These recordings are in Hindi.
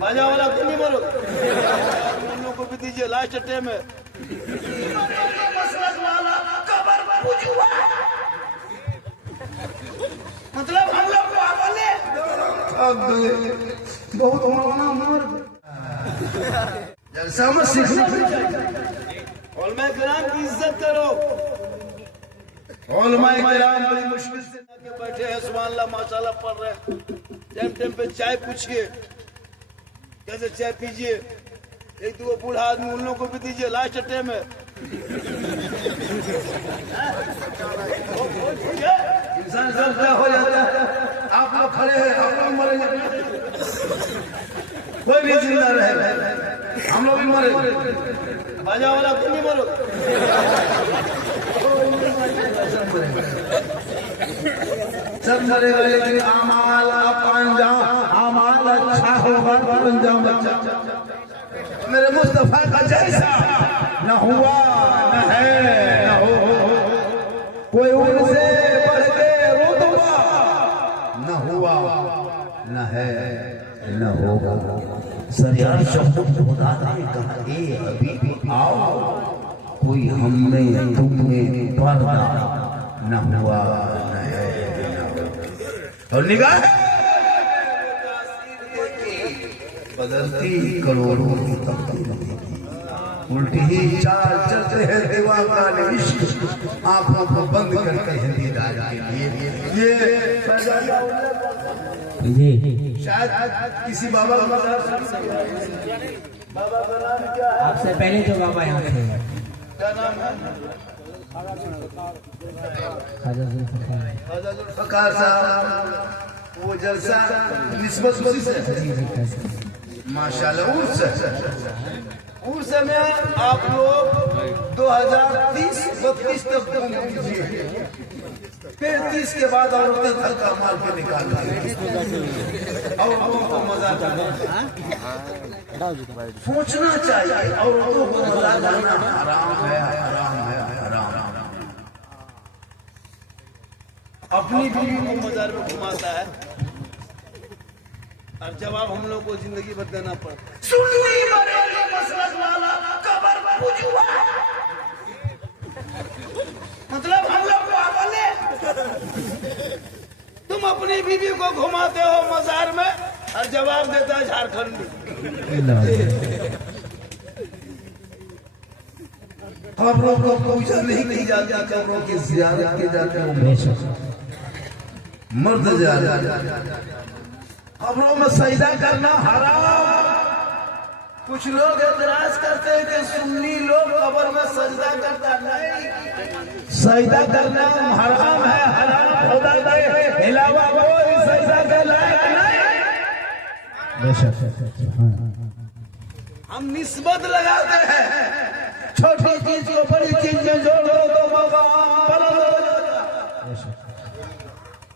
बाजा वाला तुम ही मरो, उन लोगों को भी दीजिए लास्ट टाइम है। मतलब हम लोग को बोले बहुत मर जलसा में सीखना उलमाए किराम की इज्जत करो। उलमाए किराम बड़ी मुश्किल से आके बैठे हैं, सुभान अल्लाह माशाल्लाह पढ़ रहे हैं। टाइम टाइम पे चाय पूछिए, कैसे चाय पीजिए। एक दो बूढ़ा आदमी उन लोगों को भी दीजिए लास्ट टाइम है। इंसान सब क्या हो जाता है, आप लोग खड़े हैं, आप लोग मरेंगे, कोई भी जिंदा रहे, हम लोग भी मरेंगे। बाजा वाला तुम भी मरो, सब मरेगा लेकिन अमाल अंजाम, अमाल अच्छा होगा, अंजाम अच्छा। मेरे मुस्तफा का जैसा न हुआ न है न हो, कोई उनसे बढ़ के रुतबा न हुआ न है न होगा। सरयार शब्द खुदा ने कहा, ए अभी भी आओ, कोई हम में तुम में पर्दा न हुआ न है न होगा। और निगाह बदलती करोड़ों की तब्दीली, उल्टी ही चाल चलते हैं दीवार वाले इश्क, आंखों को बंद करके हिंदी दादा के लिए ये शायद किसी बाबा का मजार। बाबा का नाम क्या है? आपसे पहले जो बाबा यहाँ थे, क्या नाम है? ख्वाजा जुल्फ़कार साहब। वो जलसा निस्बत उसी से माशाल्लाह। उस समय आप लोग 2030-32 तक कीजिए, फिर 30 के बाद औरतें हल्का माल के निकाल और लोगों को मजा जाना सोचना चाहिए। औरतों को मजा जाना हराम है, हराम है, हराम। अपनी बीवी को मजार में घुमाता है और जवाब हम लोग को जिंदगी भर देना पड़ता है। सुन्नी मरेगा मसलक वाला कबर पूछुआ, मतलब हम लोग को बोले तुम अपनी बीवी को घुमाते हो मजार में और जवाब देता है झारखंडी। कब्रों को पूजा नहीं की जाती, कब्रों की ज़ियारत की जाती है। मर्द ज़्यादा कब्रों में सजदा करना हराम। कुछ लोग एतराज करते हैं कि सुन्नी लोग कब्र में सजदा करता नहीं, सजदा करना हराम है, हराम खुदा के अलावा कोई सजदा के लायक नहीं। हम निस्बत लगाते हैं, छोटी चीज को बड़ी चीज में जोड़ दो तो बड़ा हो जाता।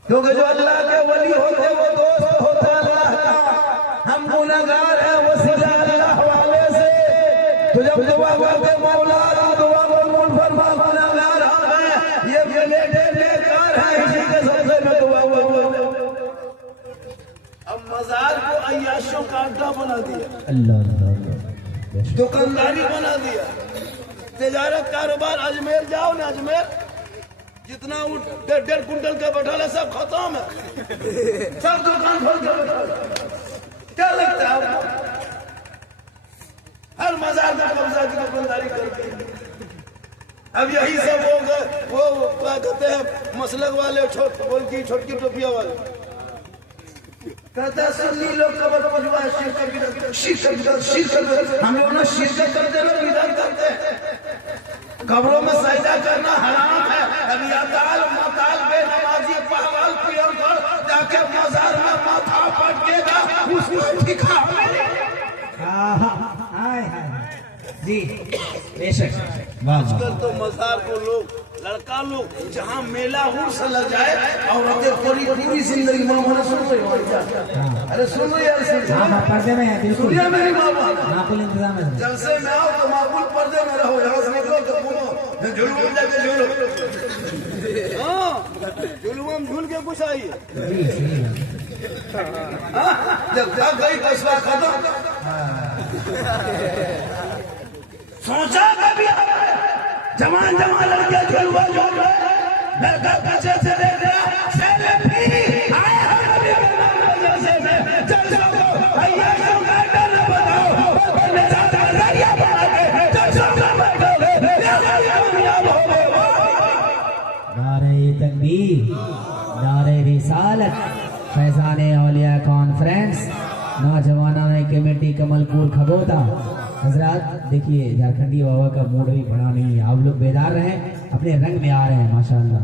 क्योंकि जो अल्लाह के वली होते वो दोस्त होता अल्लाह का। हम गुनहगार हैं, वसीला अल्लाह वाले से। तो जब दुआ करते मौला दुआ कबूल फरमा, गुनहगार हैं, ये बेकार है, इसी के सबसे में दुआ अब मजार को अय्याशों का अड्डा बना दिया, दुकानदारी बना दिया, तिजारत कारोबार। अजमेर जाओ ना, अजमेर जितना 1.5 कुंटल का बैठा है सब खत्म है, सब दुकान खोल के बैठा। क्या लगता है आपको? हर मजार में कब्जा की दुकानदारी करते हैं। अब यही सब हो गए, वो क्या कहते हैं मसलक वाले, छोटकी टोपिया वाले कहता सुन्नी लोग कब्र पहुंचवा शिरकत। हम लोग ना शिरकत करते हैं, बिदअत करते हैं। कब्रों में सजदा करना हराम है। अभी अताल मताल बेनमाजी पागल प्रियंकर जाके मजार में माथा पटकेगा, उसको ठिका जी बेशक। आजकल तो मजार को लोग लड़का लोग जहाँ मेला उर्स लग जाए औरतें पूरी जिंदगी माँ सुन रही। अरे सुनो यार, पर्दे में है बिल्कुल, मेरी माँ माकूल इंतजाम है। जलसे में आओ तो माकूल पर्दे में रहो, यहाँ से निकलो तो घूमो, झुलूम जाके झूलो। हाँ, झुलूम झूल के कुछ आइए। जब तक गई फैसला खत्म सोचा कभी जवान जवान लड़के झुलवा झुल लड़का पीछे से देख रहा सेल्फी आए हम कभी जैसे में चल जाओ भैया को डर न बताओ बोलने जाता रैया बना के चल जाओ बैठो कामयाब हो गए नारे तकबीर, नारे रिसालत, फैजाने औलिया कॉन्फ्रेंस, नौजवानों कमेटी कमलपुर खगोता। हजरात देखिए झारखंडी बाबा का मूड भी बड़ा नहीं है, आप लोग बेदार रहें, अपने रंग में आ रहे हैं माशाअल्लाह।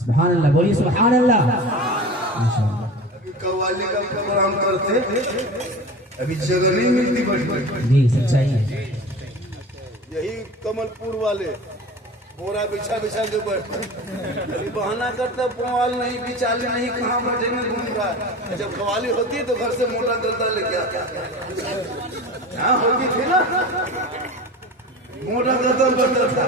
सुभान अल्लाह, बोलिए सुभान अल्लाह माशाअल्लाह। अभी कव्वाली का प्रोग्राम करते अभी जगह नहीं मिलती बड़ी जी सच्चाई है। यही कमलपुर वाले बोरा बिछा बिछा के बैठते अभी बहाना करते पुआल नहीं बिचाली नहीं कहाँ बैठेंगे घूम रहा है। जब कवाली होती है तो घर से मोटा गद्दा लेके आता हाँ होती थी ना मोटा गद्दा बनता था।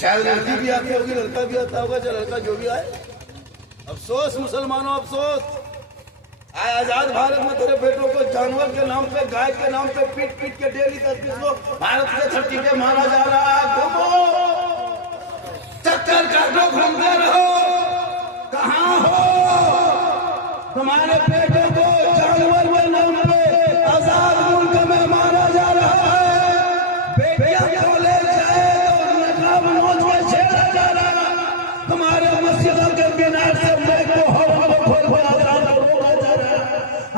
शायद लड़की भी आती होगी लड़का भी आता होगा चाहे लड़का जो भी आए। अफसोस मुसलमानों अफसोस आए आजाद भारत में तेरे बेटों को जानवर के नाम पे गाय के नाम पे पीट पीट के डेली 33 को भारत के धरती पे मारा जा रहा है। घूमो चक्कर काटो घूमते रहो कहाँ हो तुम्हारे बेटों को जानवर के नाम पे आजाद मुल्क में मारा जा रहा है। बेटियां कॉलेज जाए तो नकाब नोच में छेड़ा जा रहा है। तुम्हारे मस्जिदों के मीनार से मैं को हवा को खोल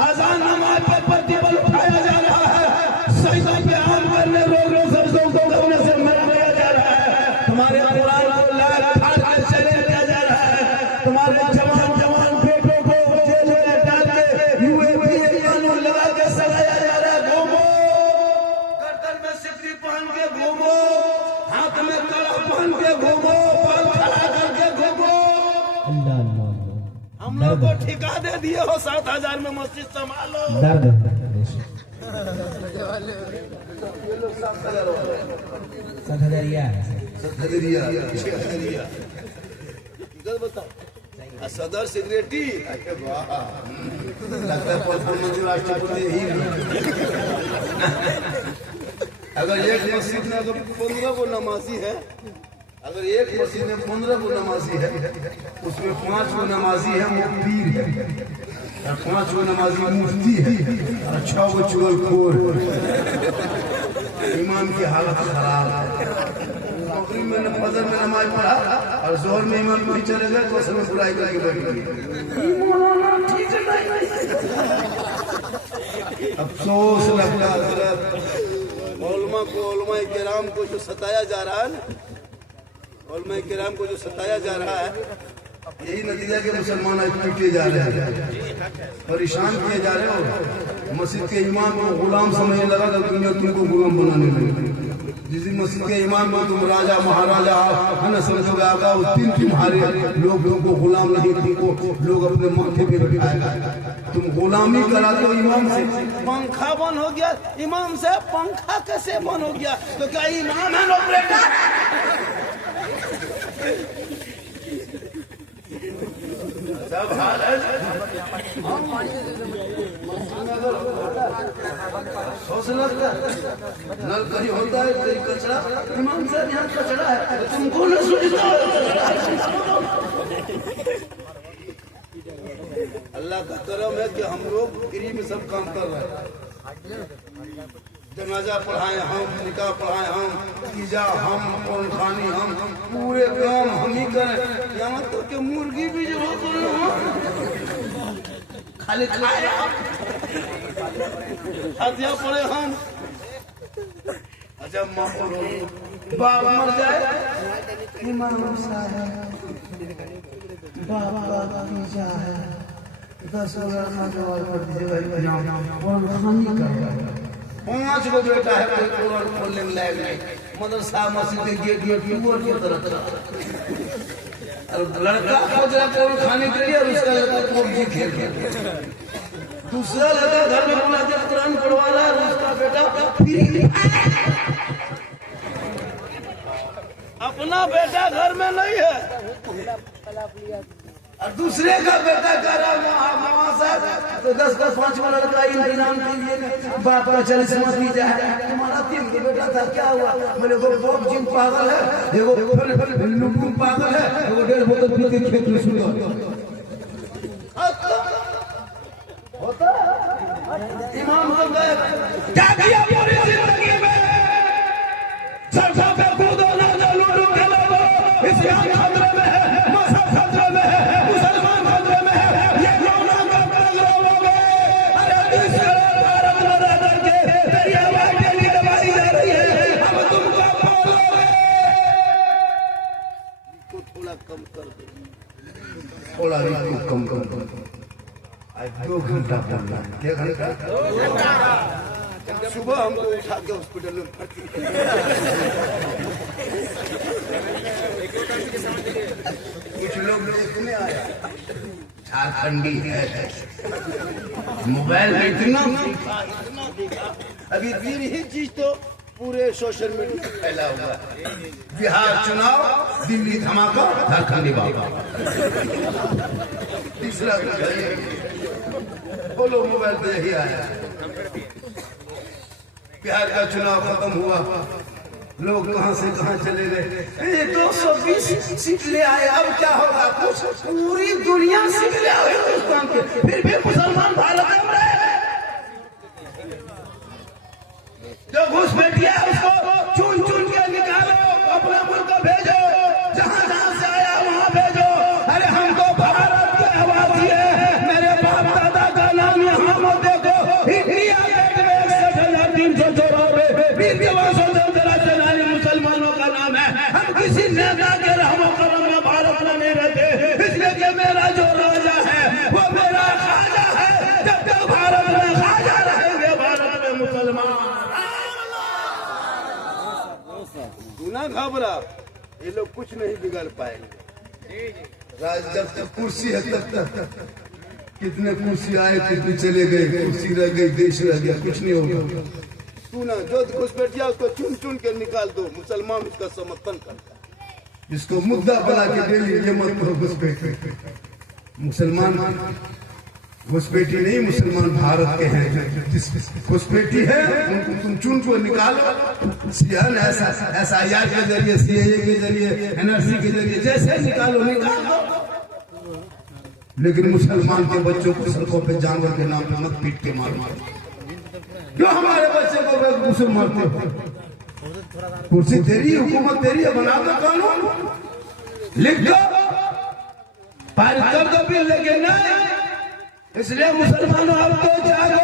आजान नमाज पर प्रतिबल उठाया जा रहा है। शहीदों पे आम करने रोग सरसों को करने से मनाया जा रहा है। तुम्हारे कुरान को लाल फाड़ कर चले दिया जा रहा है। तुम्हारे जवान जवान बेटों को जेल में डाल के यूएपी कानून लगा के सजाया जा रहा है। घूमो गर्दन में सिद्धि पहन के घूमो, हाथ में कड़ा पहन के घूमो, पाल खड़ा करके घूमो। अल्लाह अल्लाह, हम लोग को ठिका दे दिए हो 7,000 में मस्जिद संभालो। दर्द है। सतहरिया है बताओ सदर सेक्रेटरी लगता है प्रधानमंत्री राष्ट्रपति ही अगर एक मस्जिद में अगर 15 को नमाजी है अगर एक मस्जिद में 15 को नमाजी है उसमें 5 को नमाजी है वो पीर है और 5 को नमाजी मुफ्ती है और 6 को चुगलखोर। इमाम की हालत खराब है। मगरिब में फजर में नमाज पढ़ा और जोहर में इमाम नहीं चले गए तो उसमें बुराई करके बैठ गए। अफसोस लगता है उलमा को उलमा किराम को जो सताया जा रहा है ना उलमा किराम को जो सताया जा रहा है यही नतीजा के मुसलमान आज पीटे जा रहे हैं परेशान किए जा रहे हो। मस्जिद के इमाम को गुलाम समझने लगा तो दुनिया तुमको गुलाम बनाने लगी। जिस दिन मस्जिद के इमाम को तुम राजा महाराजा है ना समझोगे आगा उस दिन तुम्हारे लोग तुमको गुलाम नहीं तुमको लोग अपने माथे पे बैठाएगा। तुम गुलामी कराते हो इमाम से। पंखा बंद हो गया इमाम से पंखा कैसे बंद हो गया तो क्या इमाम है ऑपरेटर? सब हाल है नल कहीं होता है कहीं कचरा इमाम साहब यहाँ कचरा है तुमको न सुनता। अल्लाह का करम है कि हम लोग फ्री में सब काम कर रहे हैं। जनाजा पढ़ाए हम, निकाह पढ़ाए हम, ईजा हम, कौन खानी हम, पूरे काम हम ही करें। यहाँ तक कि मुर्गी भी जो हो खाली खाए हथिया पड़े हम। अच्छा बाप मर जाए इमाम साहब बाबा की जाए 10 का जवाब कर दीजिएगा। 5 गो बेटा है कुरान खोलने में लायक नहीं। मदरसा मस्जिद के गेट टूर की तरफ लड़का खोज रहा कौन खाने के लिए और उसका लड़का पबजी खेल रहा। दूसरा लड़का घर में बुला के कुरान पढ़वा रहा है और उसका बेटा अपना बेटा घर में नहीं है। और दूसरे का बेटा कह रहा वहां से तो 10-10 5 लड़का इंतजाम कीजिए, बाप का 40वां दी जाए। तुम्हारा 3 बेटा था, क्या हुआ? बोले वो बॉब जिन पागल है, एगो लुम्बू पागल है, एगो 1.5 बोतल पी के खेत में सो गया। होता इमाम को गए क्या किया पूरी जिंदगी में? सरसा पे कूदो ना लूडो खेलो, इस्लाम खतरे में है, मजहब खतरे में है, मुसलमान खतरे में है, ये रोना कब तक रोओगे? अरे दूसरे भारत में रह करके तेरी आवाज डेली दबाई जा रही है, अब तुम कब बोलोगे? को थोड़ा कम कर दो, थोड़ा कम कर दो। 2 घंटा पढ़ना है। क्या घंटा? 2 घंटा। सुबह हमको उठा के हॉस्पिटल में भर्ती। कुछ लोग देखने आया, झारखंडी है, मोबाइल में इतना अभी फिर ही चीज तो पूरे सोशल मीडिया फैला हुआ है। बिहार चुनाव, दिल्ली धमाका, झारखंडी बाबा। तीसरा बोलो मोबाइल पे यही आया। बिहार का चुनाव खत्म हुआ, लोग कहां से कहां चले गए। 220 सीट ले आए, अब क्या होगा? कुछ पूरी दुनिया सीट ले आए हिंदुस्तान के, फिर भी मुसलमान भारत में रहे। जो घुसपैठिया है उसको चुन चुन के निकालो, अपना मुल्क भेजो, जहां जहां से आया वहां भेजो। अरे हमको भारत के आवासी है, मेरे बाप दादा का नाम यहाँ मत देखो। इंडिया गेट में 61,394 वीर जवान स्वतंत्रता सेनानी मुसलमानों का नाम है। हम किसी नेता के रहमो करम में भारत में नहीं रहते, इसलिए कि मेरा जो राजा है वो मेरा खाजा है। जब तक भारत में खाजा रहेंगे, भारत में मुसलमान। तू ना घबरा, ये लोग कुछ नहीं बिगाड़ पाएंगे। जब तक कुर्सी है तब तक कितने कुर्सी आए, कितने चले गए, कुर्सी रह गई, देश रह गया, कुछ नहीं होगा। तू ना जो घुसपैठिया उसको चुन चुन के निकाल दो, मुसलमान उसका समर्थन करता है। इसको मुद्दा बना के डेली ये मत करो घुसपैठी। मुसलमान घुसपैठी नहीं, मुसलमान भारत के हैं। जिस घुसपैठी है उनको तुम चुन को निकालो। सीएन SIR के जरिए, CAA के जरिए, NRC के जरिए, जैसे निकालो निकालो। लेकिन मुसलमान के बच्चों को सड़कों पे जानवर के नाम पे मत पीट के मारो। क्यों हमारे बच्चे को मुसलमान मारते हो? कुर्सी तेरी, हुकूमत तेरी है, बना दो कानून, लिख दो, पारित कर दो बिल, लेकिन नहीं। इसलिए मुसलमानों अब तो जागो।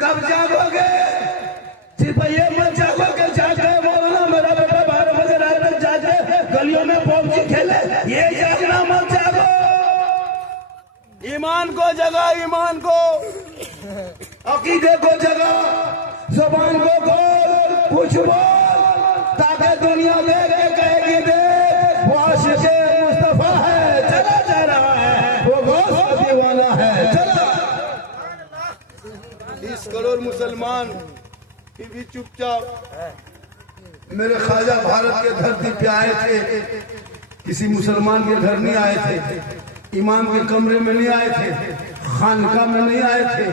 कब जागोगे? सिर्फ ये मत जागो के जाके बोलना मेरा बेटा 12 बजे रात तक जाके गलियों में पबजी खेले, ये जागना मत जागो। ईमान को जगा, ईमान को, अकीदे को जगा, जुबान को खोल, कुछ बोल, ताकि दुनिया देख के कहेगी देख वो आशिक़े मुस्तफा है, चला जा रहा है, वो गौस का दीवाना है, चला। 30 करोड़ मुसलमान फिर भी चुपचाप। मेरे ख्वाजा भारत के धरती पे आए थे, किसी मुसलमान के घर नहीं आए थे, इमाम के कमरे में नहीं आए थे, खानका में नहीं आए थे,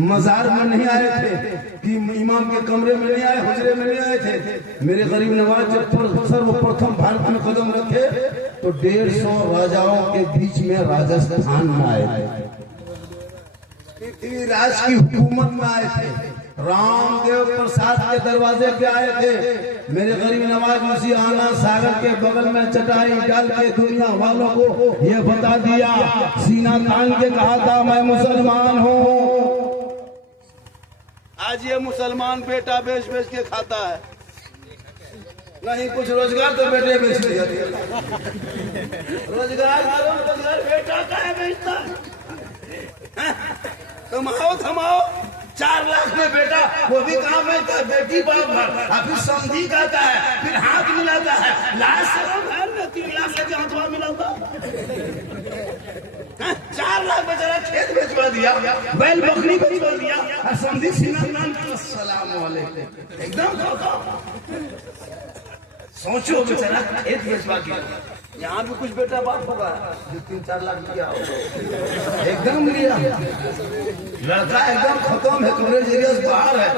मजार में नहीं आए थे, कि इमाम के कमरे में नहीं आए, हुजरे में नहीं आए थे। मेरे गरीब नवाज जब सर्वप्रथम भारत में कदम रखे तो 150 राजाओं के बीच में राजस्थान में आए थे, पृथ्वीराज की हुकूमत में आए थे, रामदेव प्रसाद के दरवाजे पे आए थे। मेरे गरीब नवाज उसी आना सागर के बगल में चटाई डाल के दुनिया वालों को ये बता दिया, सीना तान के कहा था मैं मुसलमान हूँ। आज ये मुसलमान बेटा बेच बेच के खाता है। नहीं कुछ रोजगार तो बेटे बेच ले जाते हैं। रोजगार करो, रोजगार बेटा का है बेचता है। थमाओ थमाओ, 4 लाख में बेटा, वो भी कहाँ मिलता है? बेटी बाप भर, फिर समझी कहता है, फिर हाथ मिलाता है, लाश शर्म है ना, 3 लाख से हाथवा मिलाता। 4 लाख बेचारा खेत बेचवा दिया, बैल बकरी बेचवा दिया, और समझी सीना नाम का सलाम वालेकुम एकदम सोचो बेचारा खेत बेचवा दिया, यहाँ भी कुछ बेटा बाप होगा जो 3-4 लाख लिया हो। एकदम लिया, लड़का एकदम खत्म है, कवरेज एरिया से बाहर है।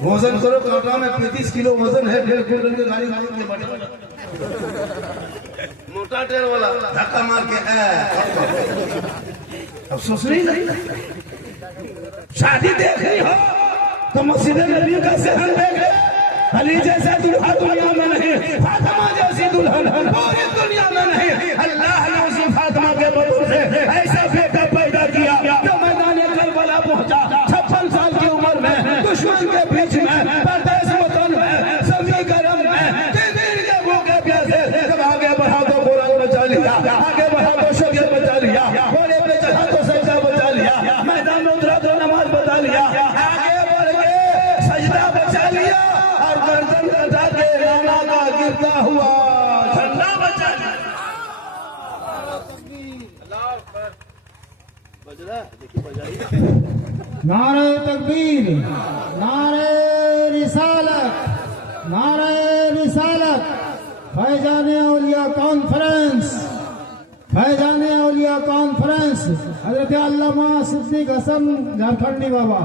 वजन करो, काटा में 35 किलो वजन है, 1.5 क्विंटल की गाड़ी में बैठे, मोटा टेर वाला धक्का मार के अब सोच रही नहीं। शादी देख रही हो तो मस्जिद नबी का सहन देख ले। अली जैसा दुल्हा दुनिया में नहीं, फातिमा जैसी दुल्हन पूरी दुनिया में नहीं। अल्लाह ने उसी फातिमा के बदौर से ऐसा बेटा पैदा किया जो मैदान करबला पहुंचा। 56 साल की उम्र में दुश्मन के बीच में, परदेश वतन में, सभी गरम में, दिन के भूखे प्यासे जब आगे बढ़ा तो कुरान बचा लिया, आगे बढ़ा तो शरीयत बचा लिया, घोड़े पे चढ़ा तो सजदा बचा लिया, मैदान में उतरा तो नमाज बचा लिया, आगे बढ़ के सजदा बचा लिया और गर्दन कटा के राना का गिरता हुआ झंडा बचा लिया। बज रहा है, देखिए बजाइए। नारे तकबीर, नारे रिसालत, नारे रिसालत। फैजाने औलिया कॉन्फ्रेंस, फैजाने औलिया कॉन्फ्रेंस, हजरत अल्लामा सिद्दीक हसन झारखंडी बाबा।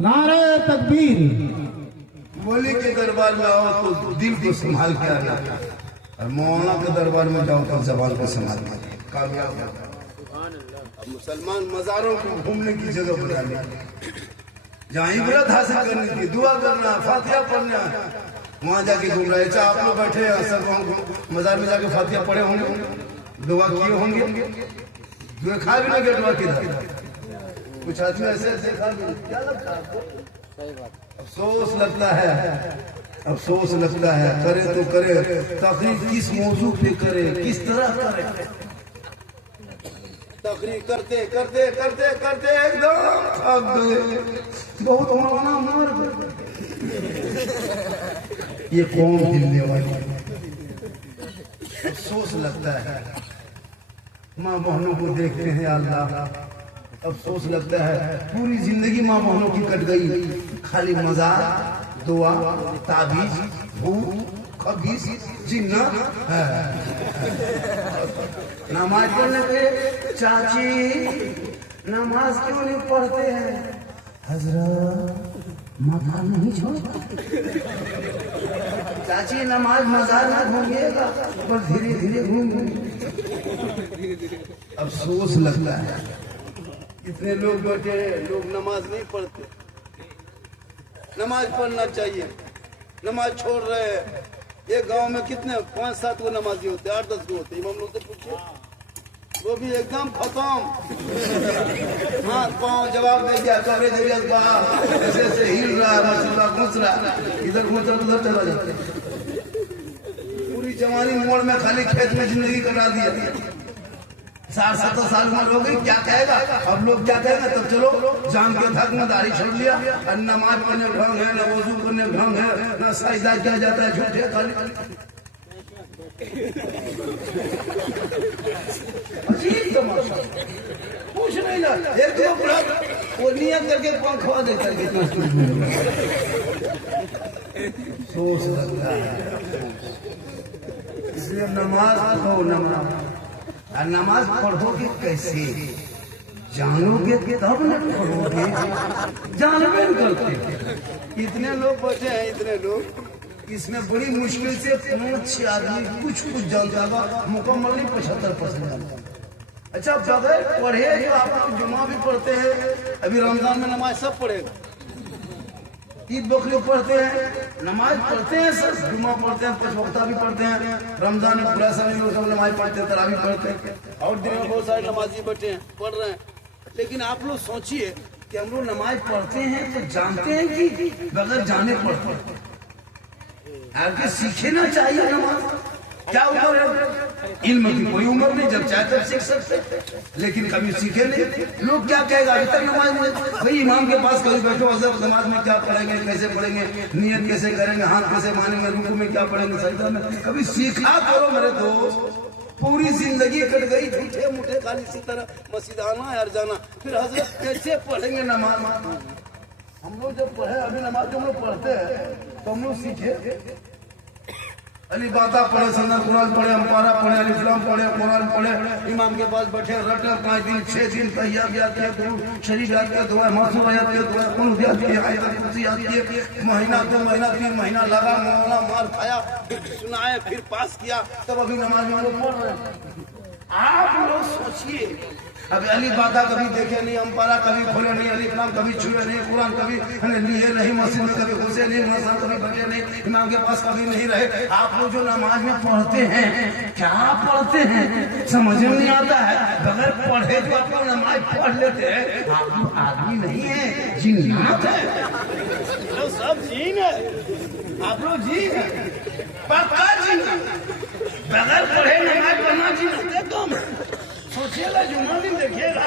नारे तकबीर। मौली के दरबार में आओ तो दिल को संभाल के आना, और मौलाना के दरबार में जाओ तो जबान को संभाल के कामयाब हो। अब मुसलमान मजारों को घूमने की जगह बना लिया, जहाँ इबरत हासिल करने की, दुआ करना, फातिहा पढ़ना, वहाँ जाके घूम रहे। चाहे आप लोग बैठे हैं सब वहाँ मजार में जाके फातिहा पढ़े होंगे, दुआ किए होंगे, देखा भी नहीं दुआ किधर। कुछ आदमी ऐसे देखा भी, क्या लगता है आपको? अफसोस लगता है, अफसोस लगता है। करे तो करे, तकरीर किस मौजू पे करे, किस तरह करे। तकरीर करते करते करते करते एकदम थक गए, बहुत मौलाना मर गए। ये कौन हिलने वाली? अफसोस लगता है, माँ बहनों को देखते हैं अल्लाह, अफसोस लगता है पूरी जिंदगी माँ बहनों की कट गई, खाली मजार, दुआ, ताबीज, भूत, खबीज, जिन्ना है। नमाज पढ़ने पे चाची नमाज क्यों नहीं पढ़ते हैं? हजरत माथा नहीं छोड़ता। चाची नमाज मजार में घूमिएगा, पर धीरे धीरे घूमिए। अफसोस लगता है, इतने लोग बैठे, लोग नमाज नहीं पढ़ते। नमाज पढ़ना चाहिए, नमाज छोड़ रहे हैं। एक गांव में कितने 5-7 को नमाजी होते, 8-10 को होते। इमाम लोग से पूछिए, वो भी एकदम खत्म। हाथ पाँव जवाब दे दिया, कवरेज ऐसे ऐसे हिल रहा है, मसूला घुस रहा, इधर घुस रहा उधर चला जाता। पूरी जवानी मोड़ में खाली खेत में जिंदगी कटा दिया। 60-70 साल उम्र हो गई, क्या कहेगा? अब लोग क्या कहेंगे? तब चलो जान के थक में दाढ़ी छोड़ लिया, और नमाज पढ़ने ढंग है, न वजू करने ढंग है, न सजदा किया जाता है, झूठे खाली। अजीब तमाशा, कुछ नहीं ना। एक तो बुढ़ा वो नियत करके पंखवा देता है, कितना सोच लगता है। इसलिए नमाज पढ़ो, नमाज पढ़ोगे कैसे? जानोगे तब न पढ़ोगे, जानबे न करते। इतने लोग बैठे हैं, इतने लोग, इसमें बड़ी मुश्किल से 5-6 आदमी कुछ जानता था, मुकम्मल नहीं 75% जानता। अच्छा, बगैर पढ़े जो आप लोग जुमा भी पढ़ते हैं, अभी रमजान में नमाज सब पढ़ेगा। ईद बकरी पढ़ते हैं, नमाज पढ़ते हैं, सब जुमा पढ़ते हैं, 5 वक्ता भी पढ़ते हैं। रमजान में पूरा समय में सब नमाज पढ़ते हैं, तरावी पढ़ते हैं, और दिन में बहुत सारे नमाजी बैठे हैं, पढ़ रहे हैं। लेकिन आप लोग सोचिए कि हम लोग नमाज पढ़ते हैं तो जानते हैं कि बगैर जाने पढ़ते हैं? आगे सीखना चाहिए नमाज। क्या उम्र है? इल्म की कोई उम्र नहीं, जब चाहे तब सीख सकते, लेकिन कभी सीखे नहीं। लोग क्या कहेगा? अभी तक नमाज में भाई इमाम के पास कभी बैठो, हजरत नमाज में क्या पढ़ेंगे, कैसे पढ़ेंगे, नियत कैसे करेंगे, हाथ कैसे मानेंगे, रुकू में क्या पढ़ेंगे, सजदा में? कभी सीखा करो मेरे दोस्त। पूरी जिंदगी कट गई झूठे मूठे खाली इसी तरह मस्जिद आना यार जाना, फिर हजरत कैसे पढ़ेंगे नमाज? हम लोग जब पढ़े, अभी नमाज हम लोग पढ़ते हैं तो हम लोग सीखे। अली बाता पढ़े, सन्ना कुरान पढ़े, अम्पारा पढ़े, अली इस्लाम पढ़े, कुरान पढ़े, इमाम के पास बैठे रटे 5 दिन 6 दिन तैयार भी आती है, शरीफ आती है, दुआ मासूम आती है, दुआ कुल भी आती है, आयत कुर्सी आती है, महीना 2 महीना 3 महीना लगा, मौला मार खाया, फिर सुनाए, फिर पास किया, तब अभी नमाज में लोग पढ़ रहे हैं। आप लोग सोचिए, अभी अली बाता कभी देखे नहीं, अम्पारा कभी खोले नहीं, अली इस्लाम कभी छुए नहीं, कुरान कभी लिए नहीं, मस्जिद में कभी घुसे नहीं, मसा कभी बैठे नहीं, इमाम के पास कभी नहीं रहे। आप लोग जो नमाज में पढ़ते हैं, क्या पढ़ते हैं समझ में नहीं आता है। बगैर पढ़े तो आप लोग नमाज पढ़ लेते हैं। आप लोग आदमी नहीं है, जिन्नात है, सब जीन है, आप लोग जीन है, पक्का जीन है। बगैर पढ़े नमाज पढ़ना जीन है तुम सोचिएगा, जुम्मा दिन देखिएगा।